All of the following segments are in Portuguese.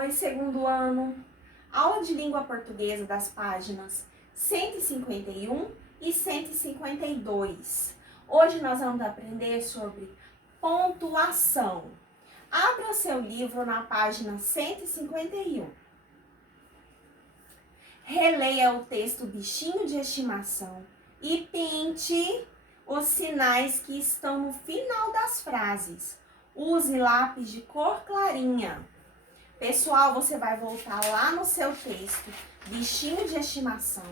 Oi, segundo ano. Aula de língua portuguesa das páginas 151 e 152. Hoje nós vamos aprender sobre pontuação. Abra seu livro na página 151. Releia o texto Bichinho de Estimação e pinte os sinais que estão no final das frases. Use lápis de cor clarinha. Pessoal, você vai voltar lá no seu texto, Bichinho de Estimação.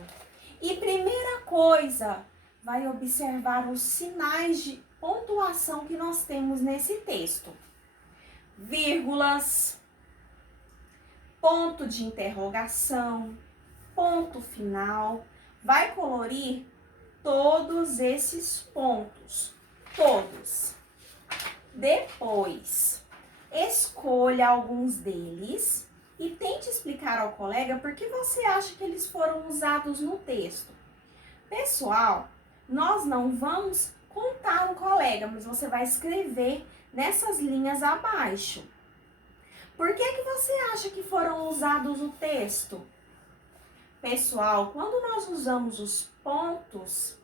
E primeira coisa, vai observar os sinais de pontuação que nós temos nesse texto. Vírgulas, ponto de interrogação, ponto final. Vai colorir todos esses pontos, todos. Depois, escolha alguns deles e tente explicar ao colega por que você acha que eles foram usados no texto. Pessoal, nós não vamos contar o colega, mas você vai escrever nessas linhas abaixo. Por que você acha que foram usados no texto? Pessoal, quando nós usamos os pontos,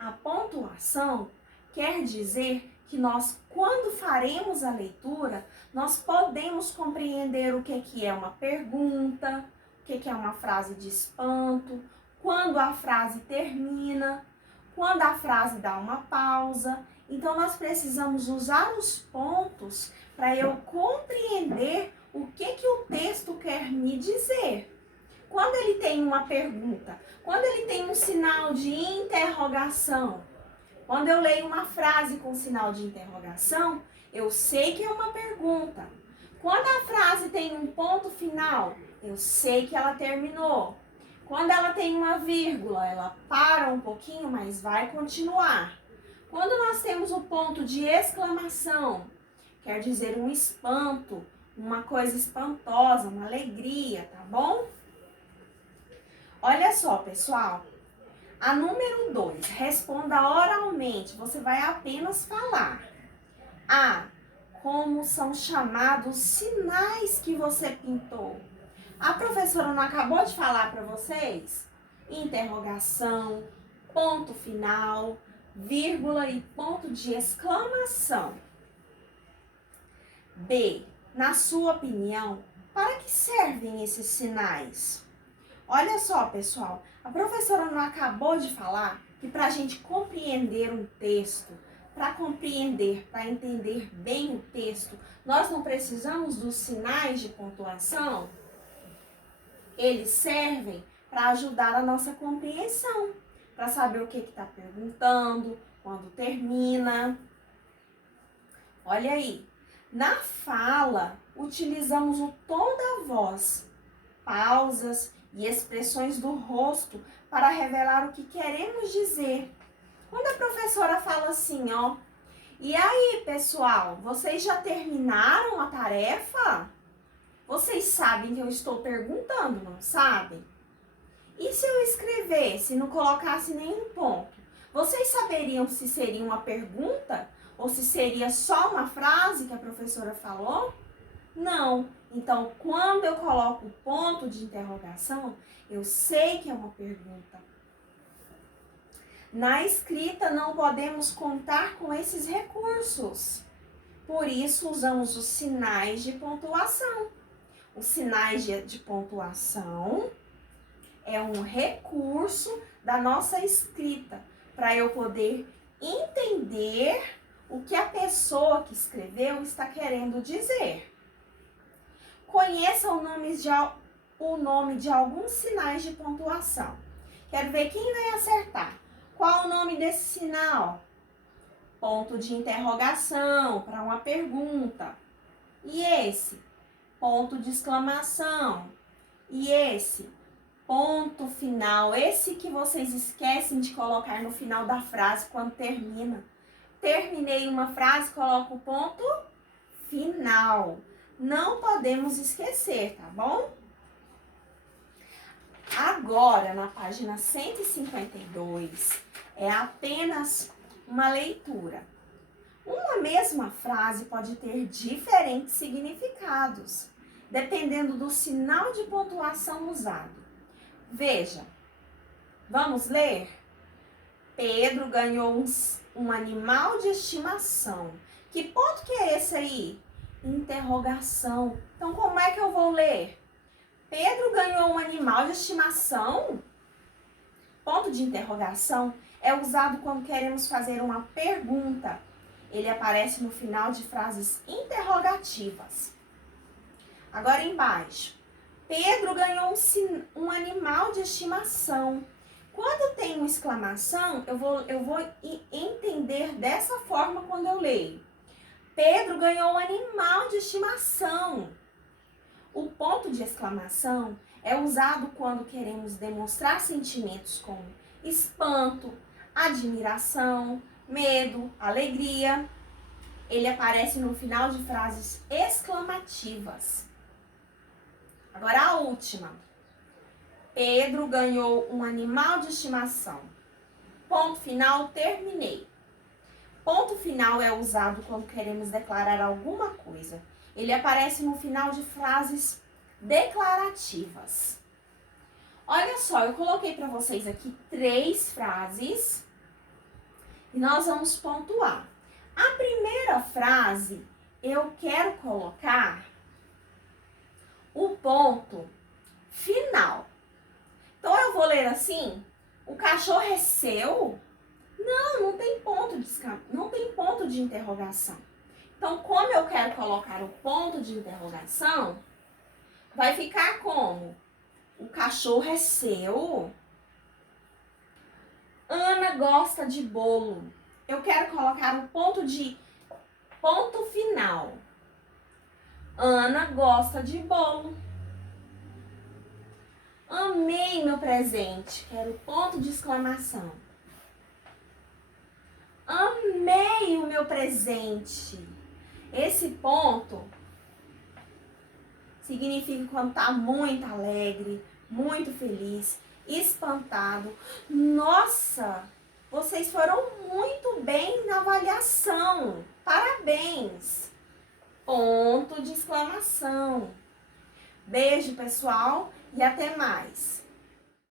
a pontuação quer dizer que nós, quando faremos a leitura, nós podemos compreender o que é uma pergunta, o que é uma frase de espanto, quando a frase termina, quando a frase dá uma pausa. Então, nós precisamos usar os pontos para eu compreender o que o texto quer me dizer. Quando ele tem uma pergunta, quando ele tem um sinal de interrogação, quando eu leio uma frase com sinal de interrogação, eu sei que é uma pergunta. Quando a frase tem um ponto final, eu sei que ela terminou. Quando ela tem uma vírgula, ela para um pouquinho, mas vai continuar. Quando nós temos o ponto de exclamação, quer dizer um espanto, uma coisa espantosa, uma alegria, tá bom? Olha só, pessoal. A número 2, responda oralmente. Você vai apenas falar. Como são chamados os sinais que você pintou? A professora não acabou de falar para vocês? Interrogação, ponto final, vírgula e ponto de exclamação. B, na sua opinião, para que servem esses sinais? Olha só, pessoal, a professora não acabou de falar que para a gente compreender um texto, para entender bem o texto, nós não precisamos dos sinais de pontuação? Eles servem para ajudar a nossa compreensão, para saber o que está perguntando, quando termina. Olha aí, na fala, utilizamos o tom da voz, pausas e expressões do rosto para revelar o que queremos dizer. Quando a professora fala assim, ó, e aí, pessoal, vocês já terminaram a tarefa? Vocês sabem que eu estou perguntando, não sabem? E se eu escrevesse e não colocasse nenhum ponto? Vocês saberiam se seria uma pergunta ou se seria só uma frase que a professora falou? Não. Então, quando eu coloco o ponto de interrogação, eu sei que é uma pergunta. Na escrita, não podemos contar com esses recursos. Por isso, usamos os sinais de pontuação. Os sinais de pontuação é um recurso da nossa escrita, para eu poder entender o que a pessoa que escreveu está querendo dizer. Conheça o nome de alguns sinais de pontuação. Quero ver quem vai acertar. Qual o nome desse sinal? Ponto de interrogação, para uma pergunta. E esse? Ponto de exclamação. E esse? Ponto final. Esse que vocês esquecem de colocar no final da frase quando termina. Terminei uma frase, coloco o ponto final. Não podemos esquecer, tá bom? Agora, na página 152, é apenas uma leitura. Uma mesma frase pode ter diferentes significados. dependendo do sinal de pontuação usado. Veja, vamos ler? Pedro ganhou um animal de estimação. Que ponto que é esse aí? Interrogação. Então, como é que eu vou ler? Pedro ganhou um animal de estimação? Ponto de interrogação é usado quando queremos fazer uma pergunta. Ele aparece no final de frases interrogativas. Agora embaixo. Pedro ganhou um animal de estimação. Quando tem uma exclamação, eu vou entender dessa forma quando eu leio. Pedro ganhou um animal de estimação. O ponto de exclamação é usado quando queremos demonstrar sentimentos como espanto, admiração, medo, alegria. Ele aparece no final de frases exclamativas. Agora a última. Pedro ganhou um animal de estimação. Ponto final, terminei. Ponto final é usado quando queremos declarar alguma coisa. Ele aparece no final de frases declarativas. Olha só, eu coloquei para vocês aqui 3 frases e nós vamos pontuar. A primeira frase, eu quero colocar o ponto final. Então, eu vou ler assim, o cachorro é seu? Não tem ponto de interrogação. Então, como eu quero colocar o ponto de interrogação, vai ficar como? O cachorro é seu? Ana gosta de bolo. Eu quero colocar o ponto final. Ana gosta de bolo. Amei meu presente. Quero ponto de exclamação. Amei o meu presente. Esse ponto significa quando tá muito alegre, muito feliz, espantado. Nossa, vocês foram muito bem na avaliação. Parabéns. Ponto de exclamação. Beijo, pessoal, e até mais.